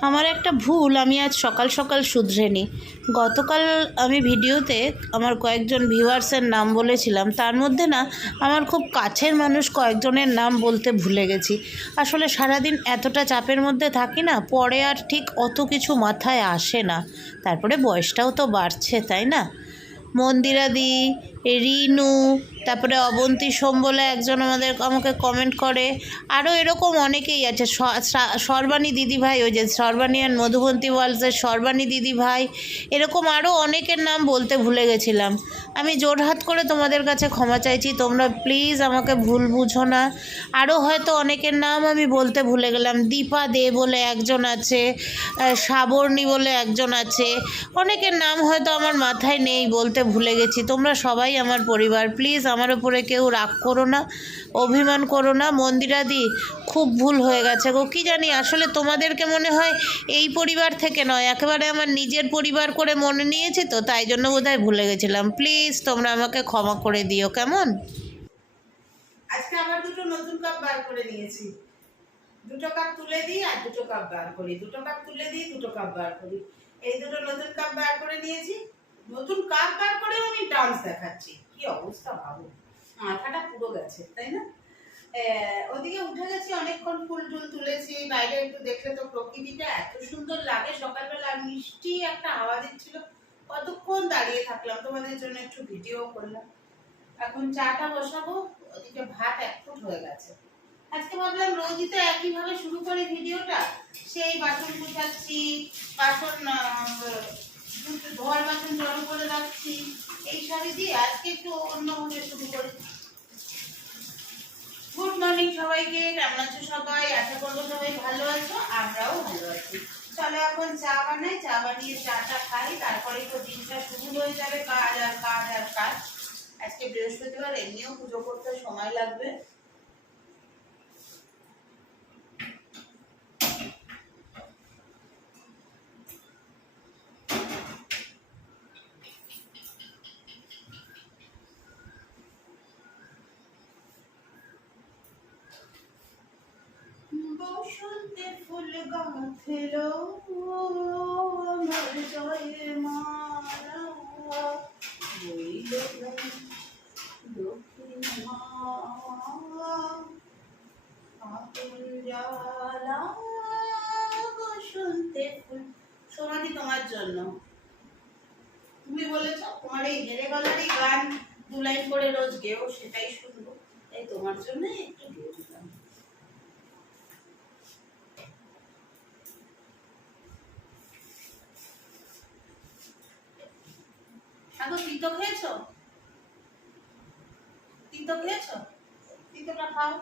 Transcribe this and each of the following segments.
আমার একটা ভুল আমি আজ সকাল সকাল শুধরে নিই গতকাল আমি ভিডিওতে আমার কয়েকজন ভিউয়ার্সের নাম বলেছিলাম। তার মধ্যে না, আমার খুব কাছের মানুষ কয়েকজনের নাম বলতে ভুলে গেছি। আসলে সারাদিন এতটা চাপের মধ্যে থাকি না, পরে আর ঠিক অত কিছু মাথায় আসে না। তারপরে বয়সটাও তো বাড়ছে, তাই না? মন্দিরাদি রিনু, তারপরে অবন্তী সোম বলে একজন আমাদের আমাকে কমেন্ট করে। আরও এরকম অনেকেই আছে। সর্বাণী দিদিভাই ওই যে সর্বাণী অ্যান্ড মধুবন্তী ওয়ার্লসের সর্বাণী দিদিভাই এরকম আরও অনেকের নাম বলতে ভুলে গেছিলাম। আমি জোরহাত করে তোমাদের কাছে ক্ষমা চাইছি। তোমরা প্লিজ আমাকে ভুল বুঝো না। আরও হয়তো অনেকের নাম আমি বলতে ভুলে গেলাম। দীপা দে বলে একজন আছে সাবর্ণী বলে একজন আছে। অনেকের নাম হয়তো আমার মাথায় নেই বলতে ভুলে গেছি। তোমরা সবাই আমার পরিবার। প্লিজ আমার উপরে কেউ রাগ করো না, অভিমান করো না। মন্দিরাদি খুব ভুল হয়ে গেছে গো। কী জানি, আসলে তোমাদেরকে মনে হয় এই পরিবার থেকে নয়। একেবারে আমার নিজের পরিবার করে মনে নিয়েছি তো, তাই জন্য বোধহয় ভুলে গেছিলাম। প্লিজ তোমরা আমাকে ক্ষমা করে দিও, কেমন? দুটো কাপ বার করে নিয়েছি। নতুন কাপ বার করেও আমি ডান্স দেখাচ্ছি। কি অবস্থা ভাবো মাথাটা পুরো গেছে, তাই না? ওদিকে উঠে গেছি, অনেকক্ষণ ফুল টুল তুলেছি, বাইরে একটু দেখলে তো প্রকৃতিটা এত সুন্দর লাগে, সকালবেলা মিষ্টি একটা হাওয়া দিচ্ছিল। কতক্ষণ দাঁড়িয়ে থাকলাম, তোমাদের জন্য একটু ভিডিও করলাম। এখন চাটা বসাবো, ওদিকে ভাত এক ফুট হয়ে গেছে। আজকে ভাবলাম রোজই তো একইভাবে শুরু করি ভিডিওটা সেই বাসন গুছাচ্ছি, বাসন ধোয়ার বাসন জড়ো করে রাখছি। এই সবই দিয়ে আজকে একটু অন্যভাবে শুরু করি। গুড মর্নিং সবাইকে, কেমন আছো সবাই? আশা করব সবাই ভালো আছো, আমরাও ভালো আছি। চলো এখন চা বানাই, চা বানিয়ে চাটা খাই, তারপরে তো দিনটা শুরু হয়ে যাবে কাজ আর কাজ আর কাজ। আজকে বৃহস্পতিবার, এমনিও পুজো করতে সময় লাগবে। বসন্তে ফুল গাঁথলো আমার জয়ের মালা বইল বসন্তে ফুল। সোনালি তোমার জন্য। তুমি বলেছ তোমার এই হেরে গলারই গান দু লাইন করে রোজ গেও, সেটাই শুনব। তাই তোমার জন্য একটু দিলাম এখন তিতো খেয়েছো? তিতো খেয়েছো? তিতোটা খাও।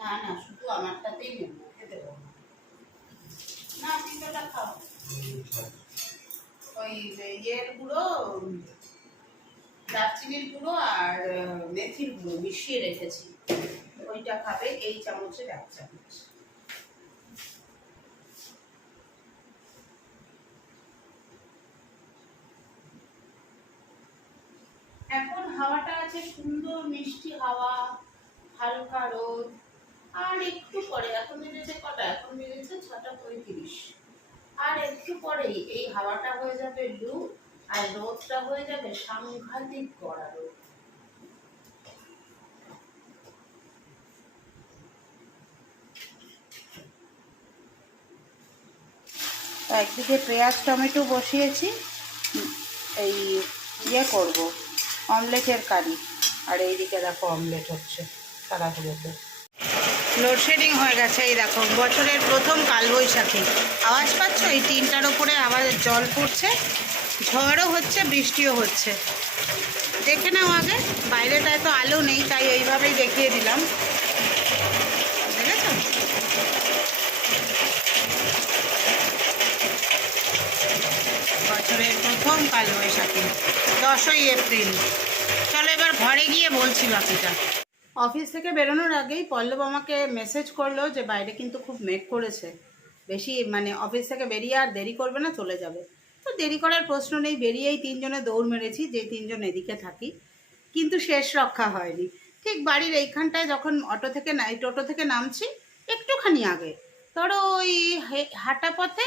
না না, শুধু আমারটাতেই নেব, খেতে। না। তিতোটা খাও। ওই, ইয়ের গুঁড়ো, দারচিনির গুঁড়ো আর মেথির গুঁড়ো মিশিয়ে রেখেছি। ওইটা খাবে, এই চামচের এক চামচ। এখন হাওয়াটা আছে সুন্দর, মিষ্টি হাওয়া, হালকা রোদ, আর একটু পরে, এখন বেজেছে কটা? এখন বেজেছে ছটা পঁয়ত্রিশ। আর একটু পরেই এই হাওয়াটা হয়ে যাবে লু আর রোদটা হয়ে যাবে সাংঘাতিক কড়া রোদ একদিকে পেঁয়াজ, টমেটো বসিয়েছি, এই ইয়ে করব, অমলেটের কারি। আর এইদিকে দেখো অমলেট হচ্ছে, তাড়াহুড়োতে। লোডশেডিং হয়ে গেছে, এই দেখো, বছরের প্রথম কালবৈশাখী। আওয়াজ পাচ্ছ? এই তিনটার ওপরে আবার জল পড়ছে, ঝড়ও হচ্ছে, বৃষ্টিও হচ্ছে। দেখে নাও আগে, বাইরেটায় তো আলো নেই, তাই এইভাবেই দেখিয়ে দিলাম দেখেছ বছরের প্রথম কালবৈশাখী দশই এপ্রিল। চলো এবার ঘরে গিয়ে বলছি বাকিটা। অফিস থেকে বেরোনোর আগেই পল্লব আমাকে মেসেজ করল যে বাইরে কিন্তু খুব মেঘ করেছে। বেশি মানে অফিস থেকে বেরিয়ে আর দেরি করবে না, চলে যাবে। তো দেরি করার প্রশ্ন নেই, বেরিয়েই তিনজনে দৌড় মেরেছি, যে তিনজন এদিকে থাকি। কিন্তু শেষ রক্ষা হয়নি। ঠিক বাড়ির এইখানটায় যখন অটো থেকে এই টোটো থেকে নামছি, একটুখানি আগে। ধরো ওই হাঁটা পথে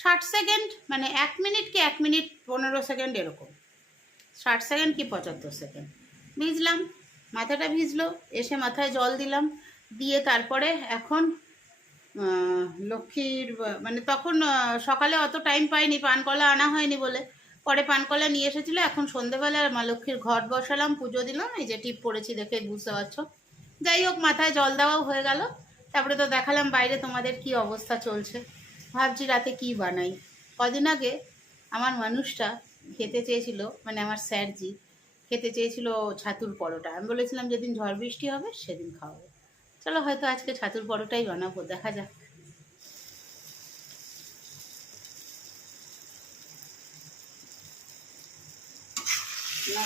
ষাট সেকেন্ড মানে এক মিনিট কি এক মিনিট পনেরো সেকেন্ড এরকম। ষাট সেকেন্ড কি পঁচাত্তর সেকেন্ড। ভিজলাম, মাথাটা ভিজলো, এসে মাথায় জল দিলাম, দিয়ে তারপরে এখন লক্ষ্মীর মানে তখন সকালে অত টাইম পাইনি পানকলা আনা হয়নি বলে। পরে পানকলা নিয়ে এসেছিল, এখন সন্ধেবেলা মা লক্ষ্মীর ঘট বসালাম, পুজো দিলাম, এই যে টিপ পড়েছি দেখে বুঝতে পারছ। যাই হোক, মাথায় জল দেওয়াও হয়ে গেল, তারপরে তো দেখালাম বাইরে তোমাদের কি অবস্থা চলছে। ভাবছি রাতে কি বানাই কদিন আগে আমার মানুষটা খেতে চেয়েছিল মানে আমার স্যারজি খেতে চেয়েছিল ছাতুর পরোটা আমি বলেছিলাম যেদিন ঝড় বৃষ্টি হবে সেদিন খাওয়াবো চলো হয়তো আজকে ছাতুর পরোটাই বানাবো দেখা যাক না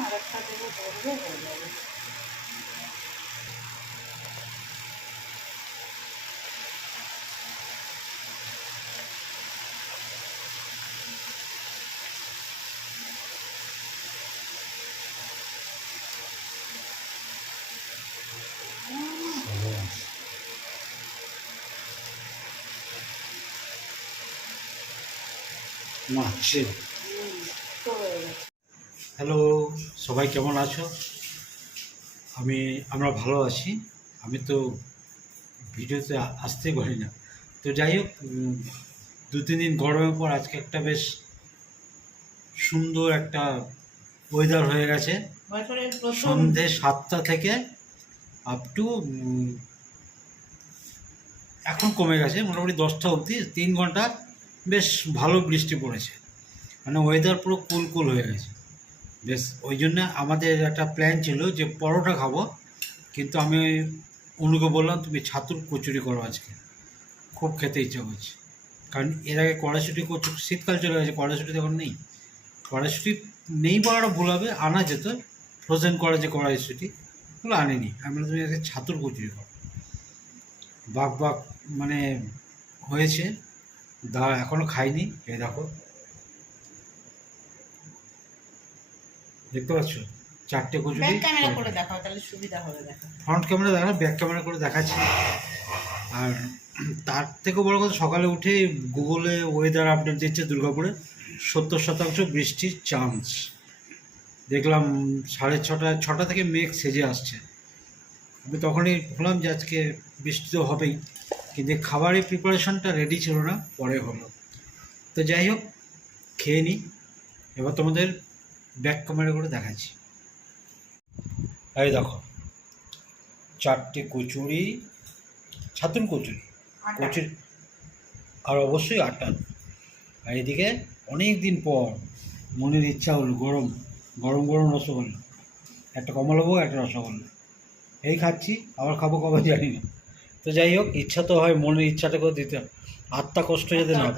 আর একটা দেবো বলবে হয়ে যাবে মাছে তো হয়ে গেছে হ্যালো সবাই কেমন আছো? আমি আমরা ভালো আছি। আমি তো ভিডিওতে আ- আসতেই পারি না। তো যাই হোক দু তিন দিন গরমের পর আজকে একটা বেশ সুন্দর একটা ওয়েদার হয়ে গেছে। সন্ধে সাতটা থেকে আপ টু এখন কমে গেছে মোটামুটি দশটা অবধি। তিন ঘণ্টা বেশ ভালো বৃষ্টি পড়েছে। মানে ওয়েদার পুরো কুল কুল হয়ে গেছে। বেশ ওই জন্য আমাদের একটা প্ল্যান ছিল যে পরোটা খাব। কিন্তু আমি অনুকে বললাম তুমি ছাতুর কচুরি করো আজকে। খুব খেতে ইচ্ছা করছে। কারণ এর আগে কড়াইশুটি কচু শীতকাল চলে গেছে কড়াইশুটি এখন নেই। কড়াইশুটি নেই বলাটা ভুল হবে আনা যেত। ফ্রোজেন করা যে কড়াইশুটি ওগুলো আনিনি। আমি বললাম, তুমি আজকে ছাতুর কচুরি করো। বাঘ বাঘ মানে হয়েছে। দা এখনও খাইনি। এই দেখো দেখতে পাচ্ছ? চারটে কচুরি ব্যাক ক্যামেরা করে দেখাও তাহলে সুবিধা হবে দেখা। ফ্রন্ট ক্যামেরা দেখা ব্যাক ক্যামেরা করে দেখাচ্ছি। আর তার থেকে বড় কথা সকালে উঠে গুগলে ওয়েদার আপডেট দিচ্ছে দুর্গাপুরে। সত্তর শতাংশ বৃষ্টির চান্স দেখলাম সাড়ে ছটা ছটা থেকে মেঘ সেজে আসছে। আমি তখনই ভাবলাম যে আজকে বৃষ্টি তো হবেই কিন্তু খাবারের প্রিপারেশনটা রেডি ছিল না পরে হলো। তো যাই হোক খেয়ে নিই এবার তোমাদের ব্যাক ক্যামেরা করে দেখাচ্ছি। এই দেখো চারটে কচুরি ছাতুর কচুরি। কচুরি আর অবশ্যই আটা আর এদিকে অনেক দিন পর মনের ইচ্ছা হলো গরম গরম গরম রসগোল্লা। একটা কমলাভোগ একটা রসগোল্লা। এই খাচ্ছি আবার খাব কবে জানি না। তো যাই হোক ইচ্ছা তো হয় মনের ইচ্ছাটা করে দিতে। আত্মা কষ্ট যাতে না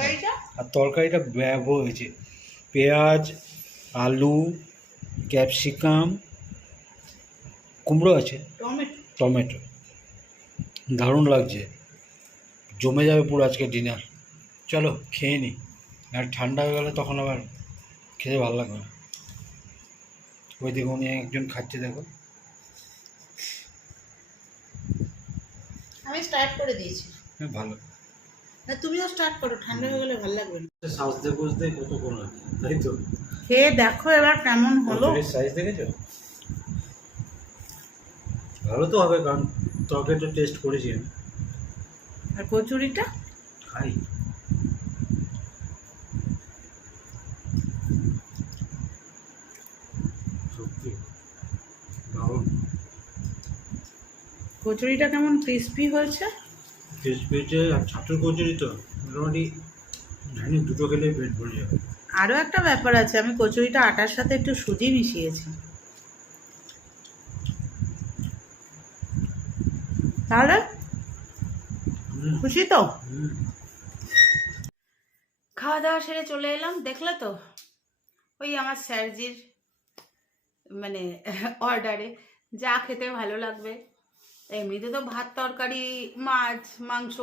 আর তরকারিটা ব্যব হয়েছে। পেঁয়াজ আলু ক্যাপসিকাম কুমড়ো আছে। টমেটো। টমেটো। দারুণ লাগছে। জমে যাবে পুরো আজকে ডিনার চলো খেয়ে নিই আর ঠান্ডা হয়ে গেলে তখন আবার খেতে ভালো লাগবে না। ওইদিকে উনি একজন খাচ্ছে দেখো। আমি স্টার্ট করে দিয়েছি। হ্যাঁ ভালো। না তুমিও স্টার্ট করো। ঠান্ডা হয়ে গেলে ভালো লাগবে না। সাজতে বুঝতে কত কোন তাই তো? খেয়ে দেখো এবার কেমন হলো। সাইজ দেখেছ? ভালো তো হবে কারণ তরকারিটা টেস্ট করেছি আমি। আর কচুরিটা? খাই। সত্যি দারুণ। কচুরিটা কেমন ক্রিস্পি হয়েছে? টেস্ট পেয়েছে আর ছাত্র কচুরি তো মোটামুটি জানি দুটো খেলে পেট ভরে যাবে। আরও একটা ব্যাপার আছে আমি কচুরিটা আটার সাথে একটু সুজি মিশিয়েছি। তাহলে? খুশি তো? খাওয়া দাওয়া সেরে চলে এলাম দেখলে তো? ওই আমার স্যারজির মানে অর্ডারে যা খেতে ভালো লাগবে। এমনিতে তো ভাত তরকারি মাছ মাংস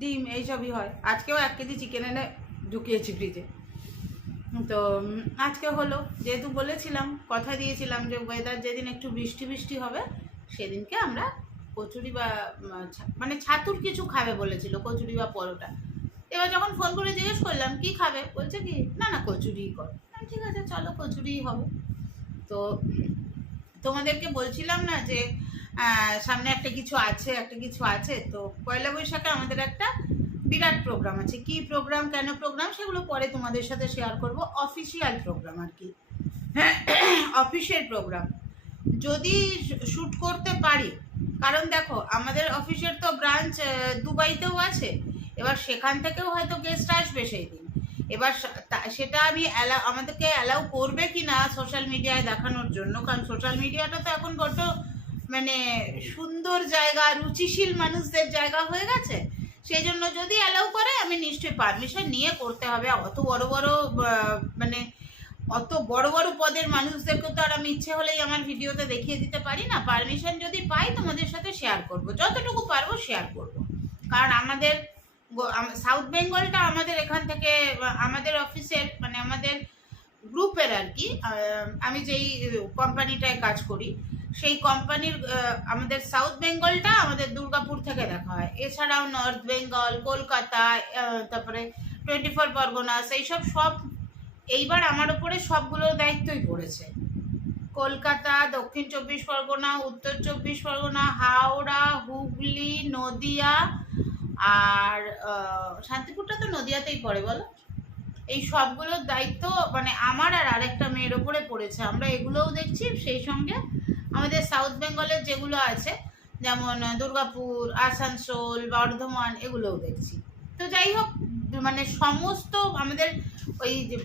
ডিম এইসবই হয়। আজকেও এক কেজি চিকেন এনে ঢুকিয়েছি ফ্রিজে তো আজকে হলো। যেহেতু বলেছিলাম, কথা দিয়েছিলাম যে ওয়েদার যেদিন একটু বৃষ্টি বৃষ্টি হবে, সেদিনকে আমরা কচুরি বা মানে ছাতুর কিছু খাবে বলেছিল, কচুরি বা পরোটা। এবার যখন ফোন করে জিজ্ঞেস করলাম, কি খাবে? বলছে কি, না না, কচুরিই কর। ঠিক আছে, চলো কচুরিই হবে। তো, তোমাদেরকে বলছিলাম না যে সামনে একটা কিছু আছে, একটা কিছু আছে। তো পয়লা বৈশাখে আমাদের একটা বিরাট প্রোগ্রাম আছে। কি প্রোগ্রাম কেন প্রোগ্রাম সেগুলো পরে তোমাদের সাথে শেয়ার করব। অফিসিয়াল প্রোগ্রাম আর কি। অফিসের প্রোগ্রাম যদি শ্যুট করতে পারি, কারণ দেখো, আমাদের অফিসের তো ব্রাঞ্চ দুবাইতেও আছে। এবার সেখান থেকেও হয়তো গেস্ট আসবে সেই দিন এবার সেটা আমি অ্যালাউ আমাদেরকে অ্যালাউ করবে কি না সোশ্যাল মিডিয়ায় দেখানোর জন্য? কারণ সোশ্যাল মিডিয়াটা তো এখন বড্ড মানে সুন্দর জায়গা, রুচিশীল মানুষদের জায়গা হয়ে গেছে। সেই জন্য যদি অ্যালাউ করে, আমি নিশ্চয়ই পারমিশন নিয়ে করতে হবে। অত বড় বড় মানে অত বড় বড় পদের মানুষদেরকে তো আর আমি ইচ্ছে হলেই আমার ভিডিওতে দেখিয়ে দিতে পারি না। পারমিশন যদি পাই, তোমাদের সাথে শেয়ার করব। যতটুকু পারব শেয়ার করব। কারণ আমাদের সাউথ বেঙ্গলটা আমাদের এখান থেকে আমাদের অফিসের মানে আমাদের গ্রুপের আর কি। আমি যেই কোম্পানিটায় কাজ করি সেই কোম্পানির আমাদের সাউথ বেঙ্গলটা আমাদের দুর্গাপুর থেকে দেখা হয়। এছাড়াও নর্থ বেঙ্গল কলকাতা তারপরে টোয়েন্টি ফোর পরগনাস এইসব সব, এইবার আমার উপরে সবগুলোর দায়িত্বই পড়েছে। কলকাতা, দক্ষিণ চব্বিশ পরগনা, উত্তর চব্বিশ পরগনা, হাওড়া, হুগলি, নদিয়া, আর শান্তিপুরটা তো নদিয়াতেই পড়ে, বলো? এই সবগুলোর দায়িত্ব মানে আমার আর আরেকটা মেয়ের ওপরে পড়েছে। আমরা এগুলোও দেখছি, সেই সঙ্গে আমাদের সাউথ বেঙ্গলের যেগুলো আছে, যেমন দুর্গাপুর, আসানসোল, বর্ধমান, এগুলোও দেখছি। তো যাই হোক মানে সমস্ত আমাদের ওই যে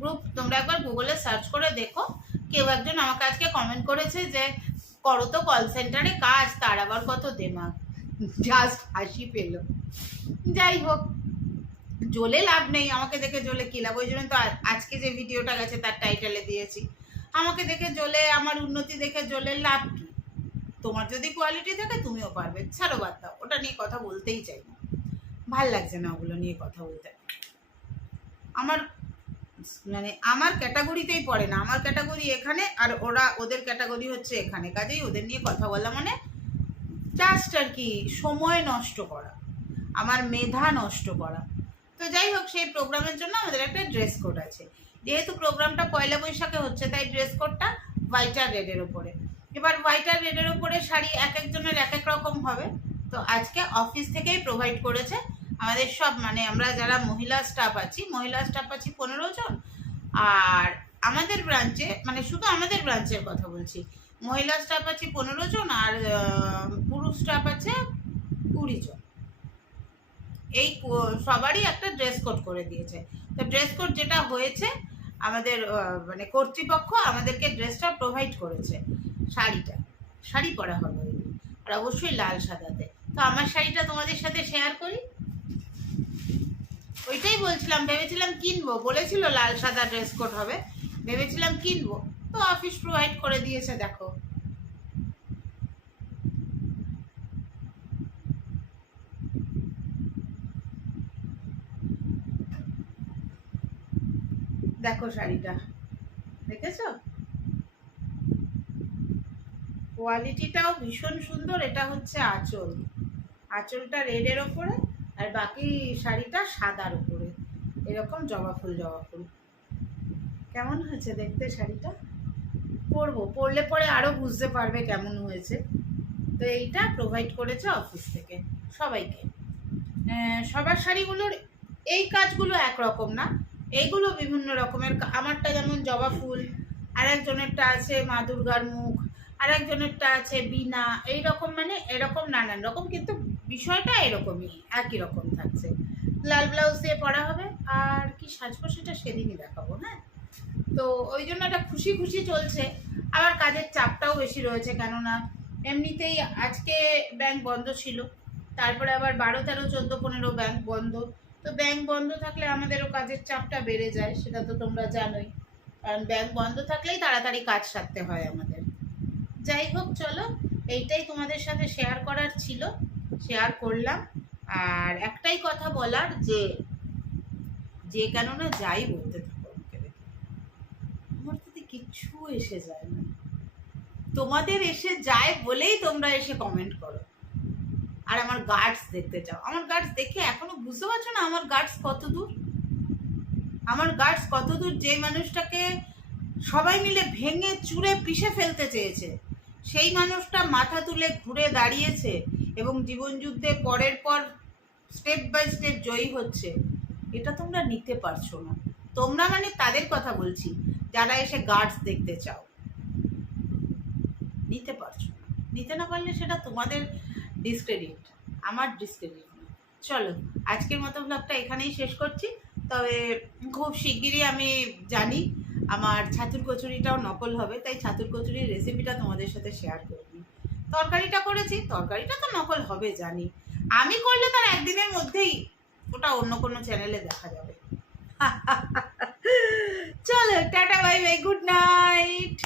গ্রুপ তোমরা একবার গুগলে সার্চ করে দেখো। কেউ একজন আমাকে আজকে কমেন্ট করেছে যে, করো তো কল সেন্টারে কাজ, তার আবার কত দেমাগ? জাস্ট হাসি পেল। যাই হোক, জ্বলে লাভ নেই। আমাকে দেখে জ্বলে কি লাভ? ওই জন্য তো আজকে যে ভিডিওটা গেছে, তার টাইটেলে দিয়েছি। আমাকে দেখে জ্বলে, আমার উন্নতি দেখে জ্বলে লাভ কি? তোমার যদি কোয়ালিটি থাকে, তুমিও পারবে। ছাড়ো বাদ দাও, ওটা নিয়ে কথা বলতেই চাই না। ভালো লাগছে না ওগুলো নিয়ে কথা বলতে। আমার মানে আমার ক্যাটাগরিতেই পড়ে না। আমার ক্যাটাগরি এখানে আর ওরা, ওদের ক্যাটাগরি হচ্ছে এখানে। কাজেই ওদের নিয়ে কথা বলা মানে জাস্ট আর কি সময় নষ্ট করা। আমার মেধা নষ্ট করা। তো যাই হোক, সেই প্রোগ্রামের জন্য আমাদের একটা ড্রেস কোড আছে। যেহেতু প্রোগ্রামটা পয়লা বৈশাখে হচ্ছে, তাই ড্রেস কোডটা হোয়াইট আর রেডের ওপরে এবার হোয়াইট আর রেডের ওপরে শাড়ি এক একজনের এক এক রকম হবে। তো আজকে অফিস থেকেই প্রোভাইড করেছে আমাদের সব মানে আমরা যারা মহিলা স্টাফ আছি, মহিলা স্টাফ আছি পনেরো জন। আর আমাদের ব্রাঞ্চে মানে শুধু আমাদের ব্রাঞ্চের কথা বলছি, মহিলা স্টাফ আছে পনেরো জন আর পুরুষ স্টাফ আছে কুড়ি জন। এই সবারই একটা ড্রেস কোড করে দিয়েছে। তো ড্রেস কোড যেটা হয়েছে আমাদের মানে কর্তৃপক্ষ আমাদেরকে ড্রেসটা প্রোভাইড করেছে, শাড়িটা। শাড়ি পরা হবে আর অবশ্যই লাল সাদাতে। তো আমার শাড়িটা তোমাদের সাথে শেয়ার করি? ওইটাই বলছিলাম, ভেবেছিলাম কিনবো। বলেছিল লাল সাদা ড্রেস কোড হবে, ভেবেছিলাম কিনবো। তো অফিস প্রোভাইড করে দিয়েছে, দেখো। দেখো শাড়িটা। দেখেছ? কোয়ালিটিটাও ভীষণ সুন্দর, এটা হচ্ছে আঁচল। আঁচলটা রেডের ওপরে, আর বাকি শাড়িটা সাদার উপরে এরকম জবা ফুল জবা ফুল। কেমন হয়েছে দেখতে শাড়িটা? পরবো, পরলে পরে আরও বুঝতে পারবে কেমন হয়েছে। তো এইটা প্রোভাইড করেছে অফিস থেকে, সবাইকে। সবার শাড়িগুলোর এই কাজগুলো একরকম না। এইগুলো বিভিন্ন রকমের আমারটা যেমন জবা ফুল আর একজনেরটা আছে মা দুর্গার মুখ আর একজনেরটা আছে বিনা এই রকম মানে এরকম নানান রকম, কিন্তু বিষয়টা এরকমই, একই রকম থাকছে। লাল ব্লাউজ দিয়ে পরা হবে, আর কি সাজবো সেটা সেদিনই দেখাবো হ্যাঁ? তো ওই জন্য একটা খুশি খুশি চলছে। আবার কাজের চাপটাও বেশি রয়েছে, কেননা এমনিতেই আজকে ব্যাংক বন্ধ ছিল, তারপরে আবার বারো তেরো, চোদ্দ, পনেরো ব্যাংক বন্ধ। তো ব্যাংক বন্ধ থাকলে আমাদেরও কাজের চাপটা বেড়ে যায়, সেটা তো তোমরা জানোই। কারণ ব্যাংক বন্ধ থাকলেই তাড়াতাড়ি কাজ সারতে হয় আমাদের। যাই হোক, চলো, এইটাই তোমাদের সাথে শেয়ার করার ছিল। শেয়ার করলাম। আর একটাই কথা বলার যে যে কেননা যাই বলতে থাকো আমার কিচ্ছু এসে যায় না। তোমাদের এসে যায় বলেই তোমরা এসে কমেন্ট করো। আর আমার গার্ডস দেখতে চাও। আমার গার্ডস দেখে এখনও বুঝতে পারছ না আমার গার্ডস কত দূর? আমার গার্ডস কত দূর যে মানুষটাকে সবাই মিলে ভেঙে, চুরে, পিষে ফেলতে চেয়েছে। সেই মানুষটা মাথা তুলে ঘুরে দাঁড়িয়েছে এবং জীবন যুদ্ধে পরের পর স্টেপ বাই স্টেপ জয়ী হচ্ছে। এটা তোমরা নিতে পারছ না। তোমরা মানে তাদের কথা বলছি, যারা এসে গার্ডস দেখতে চাও। নিতে পারছ না। নিতে না পারলে সেটা তোমাদের ডিসক্রেডিট আমার ডিসক্রেডিট চলো, আজকের মতো ব্লগটা এখানেই শেষ করছি। তবে খুব শিগগিরই আমি জানি আমার ছাতুর কচুরিটাও নকল হবে, তাই ছাতুর কচুরির রেসিপিটা তোমাদের সাথে শেয়ার করবি। তরকারিটা করেছি, তরকারিটা তো নকল হবে, জানি। আমি করলে তার একদিনের মধ্যেই ওটা অন্য কোনো চ্যানেলে দেখা যাবে। চলো, tata bye bye good night